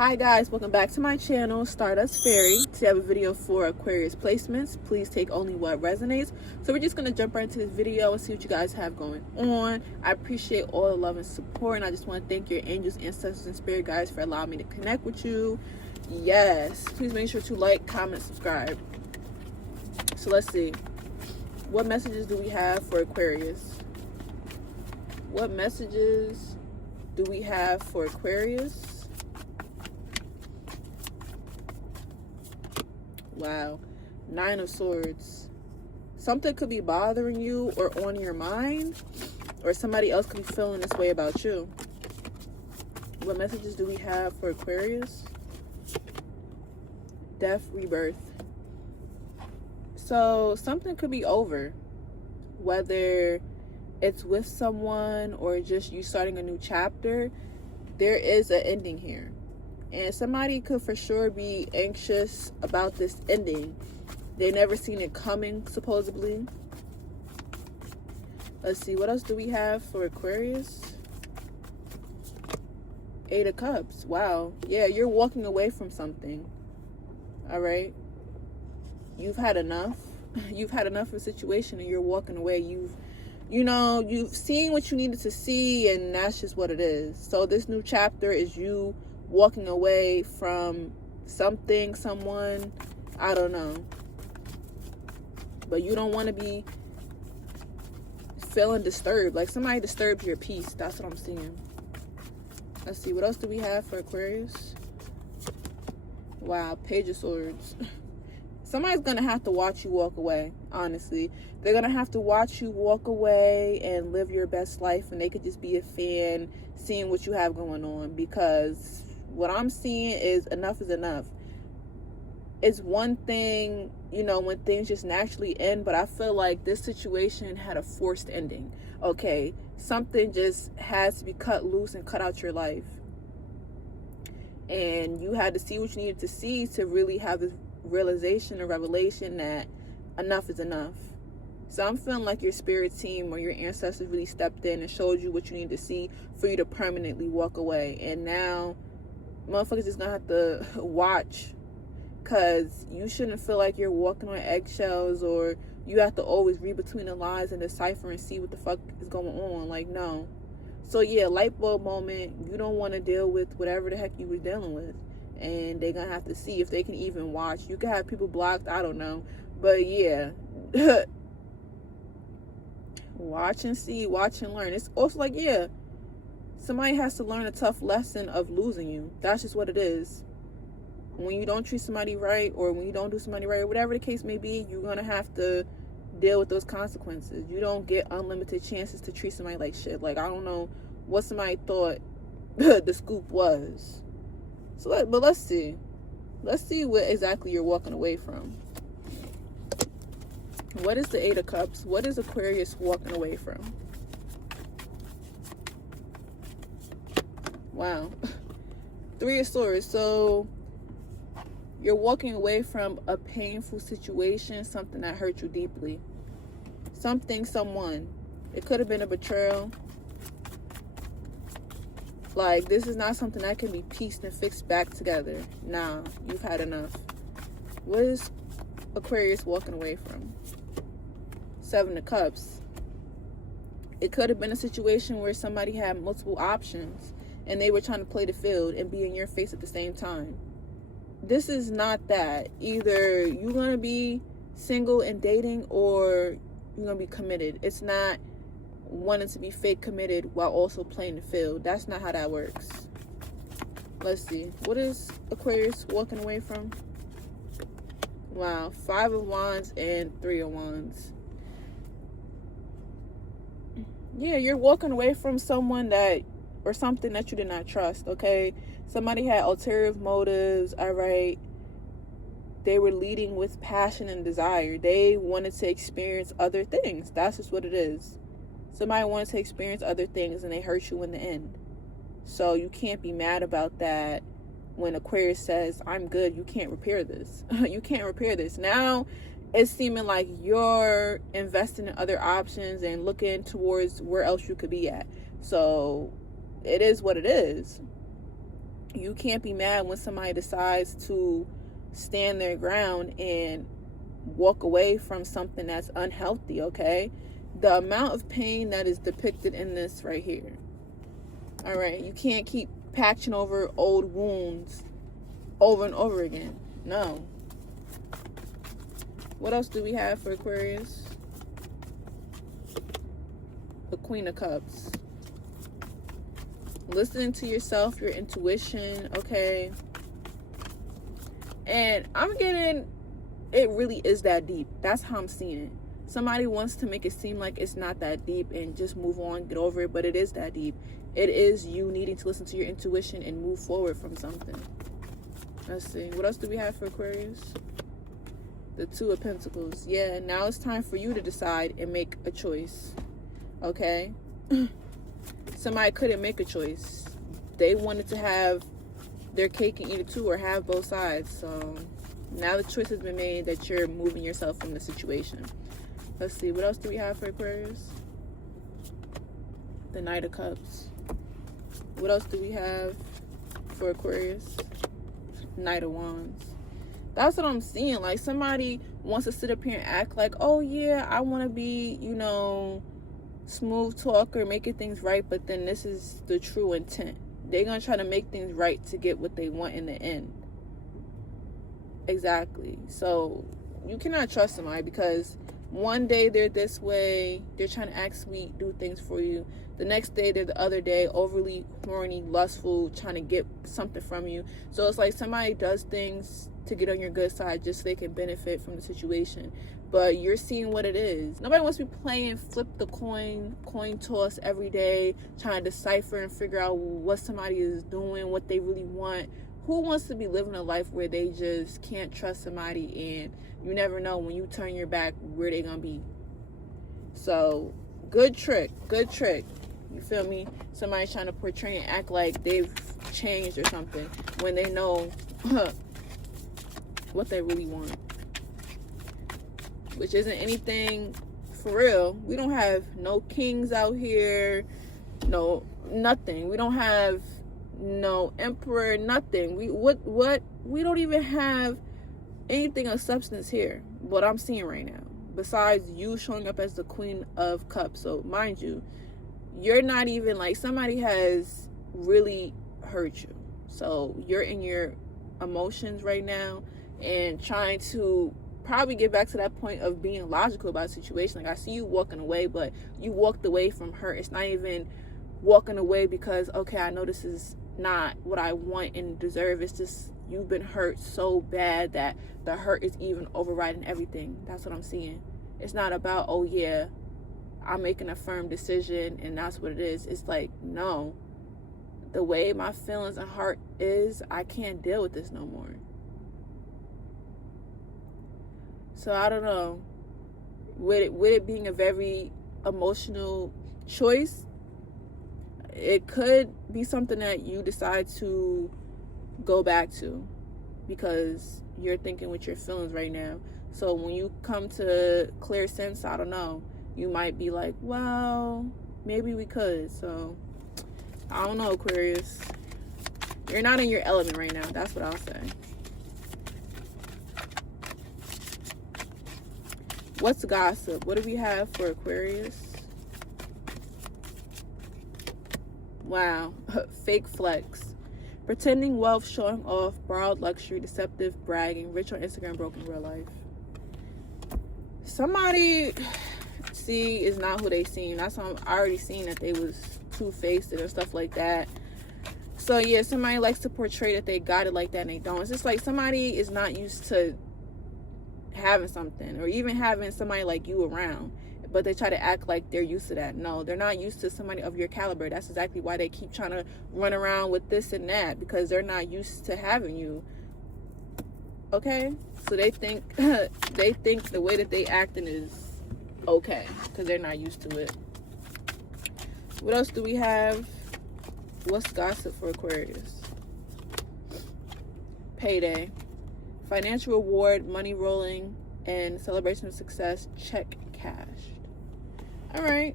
Hi guys, welcome back to my channel, Stardust Fairy. Today I have a video for Aquarius placements. Please take only what resonates. So we're just going to jump right into this video and see what you guys have going on. I appreciate all the love and support, and I just want to thank your angels, ancestors, and spirit guides for allowing me to connect with you. Yes, please make sure to like, comment, subscribe. So let's see. What messages do we have for Aquarius? What messages do we have for Aquarius? Wow, 9 of Swords. Something could be bothering you or on your mind, or somebody else could be feeling this way about you. What messages do we have for Aquarius? Death, rebirth. So something could be over, whether it's with someone or just you starting a new chapter. There is an ending here. And somebody could for sure be anxious about this ending. They never seen it coming, supposedly. Let's see, what else do we have for Aquarius? 8 of Cups. Wow. Yeah, you're walking away from something. All right. You've had enough. You've had enough of a situation and you're walking away. You've seen what you needed to see, and that's just what it is. So this new chapter is you walking away from something, someone, I don't know. But you don't want to be feeling disturbed. Like somebody disturbed your peace. That's what I'm seeing. Let's see, what else do we have for Aquarius? Wow, Page of Swords. Somebody's going to have to watch you walk away, honestly. They're going to have to watch you walk away and live your best life, and they could just be a fan seeing what you have going on, because what I'm seeing is enough is enough. It's one thing, when things just naturally end, but I feel like this situation had a forced ending. Okay, something just has to be cut loose and cut out your life. And you had to see what you needed to see to really have this realization or revelation that enough is enough. So I'm feeling like your spirit team or your ancestors really stepped in and showed you what you need to see for you to permanently walk away. And now motherfuckers just gonna have to watch, because you shouldn't feel like you're walking on eggshells, or you have to always read between the lines and decipher and see what the fuck is going on. Like, no. So yeah, light bulb moment. You don't want to deal with whatever the heck you was dealing with, and they're gonna have to see if they can even watch. You can have people blocked, I don't know, but yeah. Watch and see, watch and learn. It's also like, yeah, somebody has to learn a tough lesson of losing you. That's just what it is. When you don't treat somebody right, or when you don't do somebody right, or whatever the case may be, you're going to have to deal with those consequences. You don't get unlimited chances to treat somebody like shit. Like, I don't know what somebody thought the scoop was. So, but let's see. Let's see what exactly you're walking away from. What is the 8 of Cups? What is Aquarius walking away from? Wow. 3 of Swords. So you're walking away from a painful situation, something that hurt you deeply. Something, someone. It could have been a betrayal. Like, this is not something that can be pieced and fixed back together. Nah, you've had enough. What is Aquarius walking away from? 7 of Cups. It could have been a situation where somebody had multiple options and they were trying to play the field and be in your face at the same time. This is not that. Either you're going to be single and dating, or you're going to be committed. It's not wanting to be fake committed while also playing the field. That's not how that works. Let's see. What is Aquarius walking away from? Wow. 5 of Wands and 3 of Wands. Yeah, you're walking away from someone or something that you did not trust, okay? Somebody had ulterior motives, all right? They were leading with passion and desire. They wanted to experience other things. That's just what it is. Somebody wanted to experience other things and they hurt you in the end. So you can't be mad about that when Aquarius says, I'm good, you can't repair this. You can't repair this. Now it's seeming like you're investing in other options and looking towards where else you could be at. So it is what it is. You can't be mad when somebody decides to stand their ground and walk away from something that's unhealthy, okay? The amount of pain that is depicted in this right here. All right, you can't keep patching over old wounds over and over again. No. What else do we have for Aquarius? The Queen of Cups. Listening to yourself, your intuition, okay? And I'm getting, it really is that deep. That's how I'm seeing it. Somebody wants to make it seem like it's not that deep and just move on, get over it, but it is that deep. It is you needing to listen to your intuition and move forward from something. Let's see. What else do we have for Aquarius? The Two of Pentacles. Yeah, now it's time for you to decide and make a choice. Okay? Somebody couldn't make a choice. They wanted to have their cake and eat it too, or have both sides. So now the choice has been made that you're moving yourself from the situation. Let's see. What else do we have for Aquarius? The Knight of Cups. What else do we have for Aquarius? Knight of Wands. That's what I'm seeing. Like, somebody wants to sit up here and act like, oh yeah, I want to be, you know, smooth talker, making things right, but then this is the true intent. They're gonna try to make things right to get what they want in the end. Exactly. So you cannot trust somebody, because one day they're this way, they're trying to act sweet, do things for you. The next day they're the other day, overly horny, lustful, trying to get something from you. So it's like somebody does things to get on your good side just so they can benefit from the situation. But you're seeing what it is. Nobody wants to be playing flip the coin toss every day, trying to decipher and figure out what somebody is doing, what they really want. Who wants to be living a life where they just can't trust somebody, and you never know when you turn your back where they're gonna be? So good trick. You feel me? Somebody's trying to portray and act like they've changed or something when they know what they really want, which isn't anything for real. We don't have no kings out here, no nothing. We don't have no emperor, nothing. We don't even have anything of substance here. What I'm seeing right now, besides you showing up as the Queen of Cups. So mind you, you're not even, like, somebody has really hurt you. So you're in your emotions right now and trying to probably get back to that point of being logical about the situation. Like, I see you walking away, but you walked away from hurt. It's not even walking away because, okay, I know this is not what I want and deserve. It's just you've been hurt so bad that the hurt is even overriding everything. That's what I'm seeing. It's not about, oh yeah, I'm making a firm decision and that's what it is. It's like, no, the way my feelings and heart is, I can't deal with this no more. So I don't know, with it being a very emotional choice, it could be something that you decide to go back to because you're thinking with your feelings right now. So when you come to clear sense, I don't know, you might be like, well, maybe we could. So I don't know, Aquarius. You're not in your element right now. That's what I'll say. What's gossip? What do we have for Aquarius? Wow. Fake flex. Pretending wealth, showing off, borrowed luxury, deceptive, bragging, rich on Instagram, broken in real life. Somebody, see, is not who they seem. That's why I'm already seeing that they was two-faced and stuff like that. So yeah, somebody likes to portray that they got it like that and they don't. It's just like somebody is not used to having something or even having somebody like you around, but they try to act like they're used to that. No, they're not used to somebody of your caliber. That's exactly why they keep trying to run around with this and that, because they're not used to having you. Okay, so they think the way that they acting is okay because they're not used to it. What else do we have? What's gossip for Aquarius? Payday. Financial reward, money rolling, and celebration of success, check cashed. All right.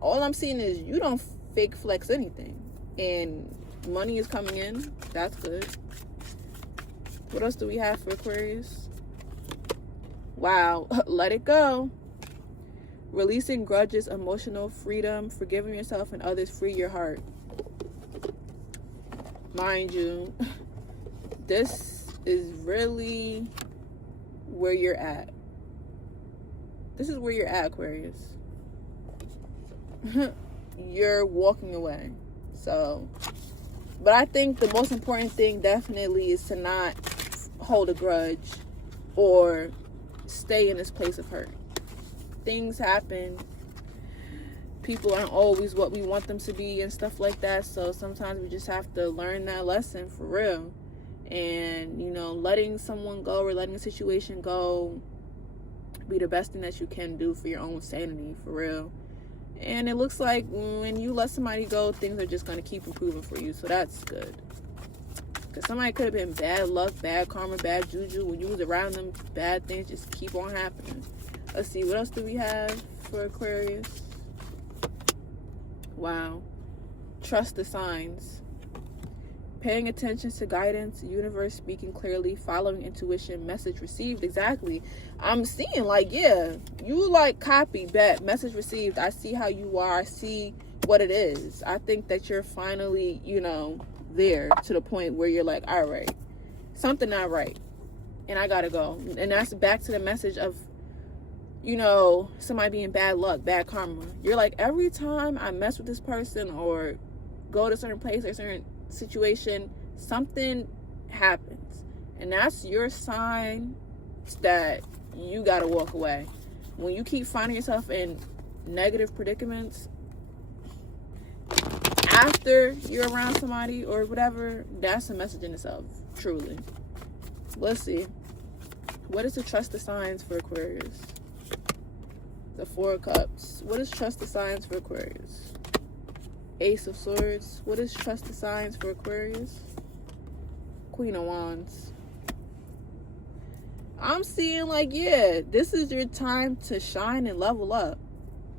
All I'm seeing is you don't fake flex anything. And Money is coming in. That's good. What else do we have for Aquarius? Wow. Let it go. Releasing grudges, emotional freedom, forgiving yourself and others, free your heart. Mind you, this is really where you're at. This is where you're at, Aquarius. You're walking away. So, but I think the most important thing definitely is to not hold a grudge or stay in this place of hurt. Things happen. People aren't always what we want them to be and stuff like that. So sometimes we just have to learn that lesson for real. And, you know, letting someone go or letting a situation go be the best thing that you can do for your own sanity, for real. And it looks like when you let somebody go, things are just going to keep improving for you. So that's good. Because somebody could have been bad luck, bad karma, bad juju. When you was around them, bad things just keep on happening. Let's see, what else do we have for Aquarius? Wow. Trust the signs. Paying attention to guidance, universe speaking clearly, following intuition, message received. Exactly. I'm seeing like, yeah, you like copy, bet, message received. I see how you are. I see what it is. I think that you're finally, you know, there to the point where you're like, all right, something not right. And I gotta go. And that's back to the message of, you know, somebody being bad luck, bad karma. You're like, every time I mess with this person or go to a certain place or a certain situation, something happens. And that's your sign that you gotta walk away. When you keep finding yourself in negative predicaments after you're around somebody or whatever, that's a message in itself, truly. Let's see. What is the trust the signs for Aquarius? The Four of Cups. What is trust the signs for Aquarius? Ace of Swords. What is trust the signs for Aquarius? Queen of Wands. I'm seeing like, yeah, this is your time to shine and level up.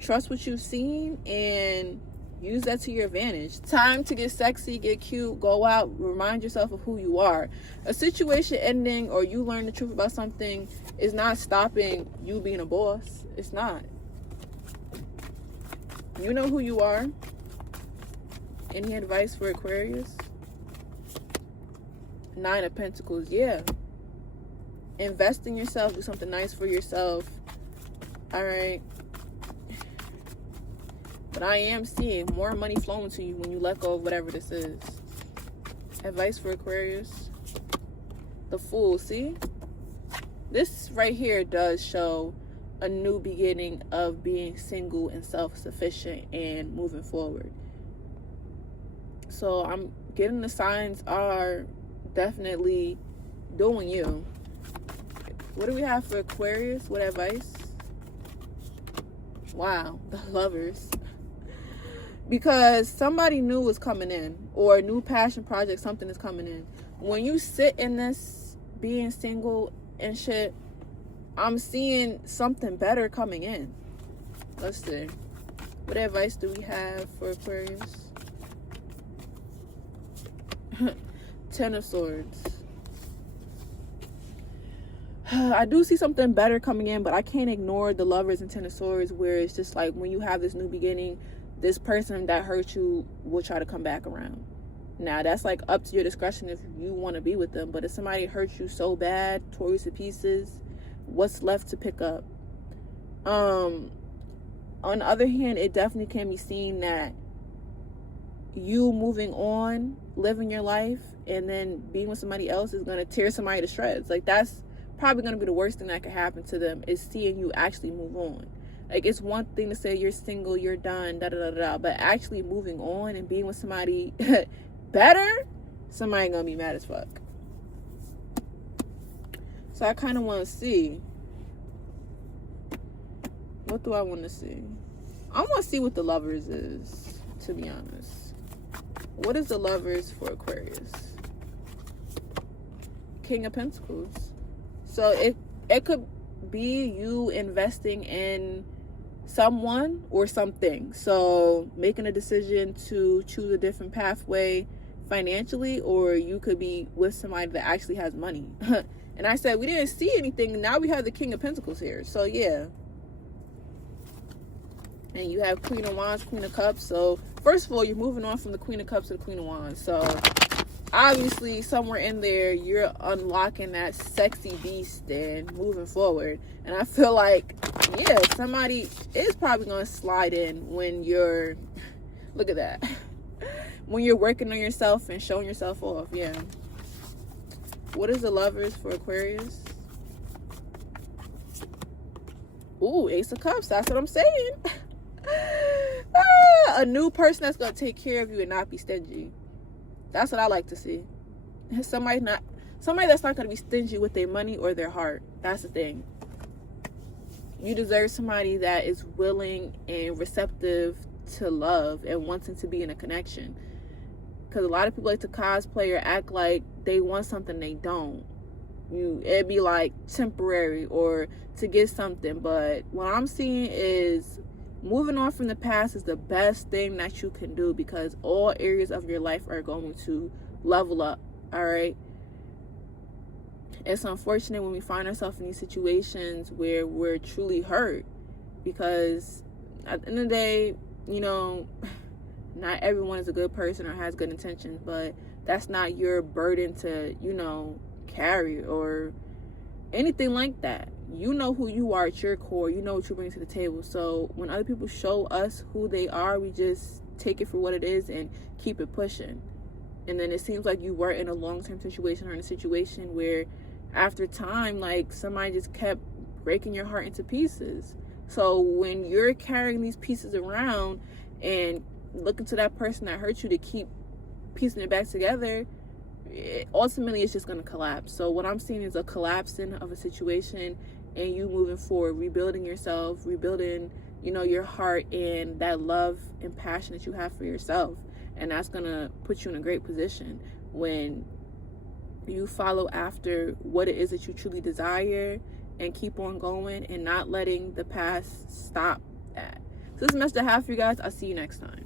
Trust what you've seen and use that to your advantage. Time to get sexy, get cute, go out, remind yourself of who you are. A situation ending or you learn the truth about something is not stopping you being a boss. It's not. You know who you are. Any advice for Aquarius? Nine of Pentacles. Yeah. Invest in yourself. Do something nice for yourself. All right. But I am seeing more money flowing to you when you let go of whatever this is. Advice for Aquarius. The Fool. See? This right here does show a new beginning of being single and self-sufficient and moving forward. So I'm getting the signs are definitely doing you. What do we have for Aquarius? What advice? Wow, the Lovers. Because somebody new was coming in, or a new passion project, something is coming in. When you sit in this being single and shit, I'm seeing something better coming in. Let's see. What advice do we have for Aquarius? Ten of Swords. I do see something better coming in, but I can't ignore the Lovers and Ten of Swords, where it's just like when you have this new beginning, this person that hurt you will try to come back around. Now, that's like up to your discretion if you want to be with them, but if somebody hurts you so bad, tore you to pieces, what's left to pick up? On the other hand, it definitely can be seen that you moving on, living your life, and then being with somebody else is going to tear somebody to shreds. Like, that's probably going to be the worst thing that could happen to them, is seeing you actually move on. Like, it's one thing to say you're single, you're done, da-da-da-da, but actually moving on and being with somebody better, somebody gonna be mad as fuck. So I kind of want to see, what do I want to see? I want to see what the Lovers is, to be honest. What is the Lovers for Aquarius? King of Pentacles. So it could be you investing in someone or something. So making a decision to choose a different pathway, financially, or you could be with somebody that actually has money. And I said we didn't see anything. Now we have the King of Pentacles here. So yeah. And you have Queen of Wands, Queen of Cups. So first of all, you're moving on from the Queen of Cups to the Queen of Wands. So obviously somewhere in there you're unlocking that sexy beast and moving forward. And I feel like, yeah, somebody is probably going to slide in when you're, look at that, when you're working on yourself and showing yourself off. Yeah. What is the Lovers for Aquarius? Ooh, Ace of Cups. That's what I'm saying. A new person that's going to take care of you and not be stingy. That's what I like to see. Somebody that's not going to be stingy with their money or their heart. That's the thing. You deserve somebody that is willing and receptive to love and wanting to be in a connection. Because a lot of people like to cosplay or act like they want something they don't. It'd be like temporary or to get something. But what I'm seeing is moving on from the past is the best thing that you can do, because all areas of your life are going to level up. All right. It's unfortunate when we find ourselves in these situations where we're truly hurt, because at the end of the day, you know, not everyone is a good person or has good intentions, but that's not your burden to, you know, carry or anything like that. You know who you are at your core. You know what you bring to the table. So when other people show us who they are, we just take it for what it is and keep it pushing. And then it seems like you were in a long-term situation or in a situation where after time, like, somebody just kept breaking your heart into pieces. So when you're carrying these pieces around and looking to that person that hurt you to keep piecing it back together, ultimately it's just going to collapse. So what I'm seeing is a collapsing of a situation and you moving forward, rebuilding yourself, rebuilding, you know, your heart and that love and passion that you have for yourself. And that's going to put you in a great position when you follow after what it is that you truly desire and keep on going and not letting the past stop that. So this is the message I have for you guys. I'll see you next time.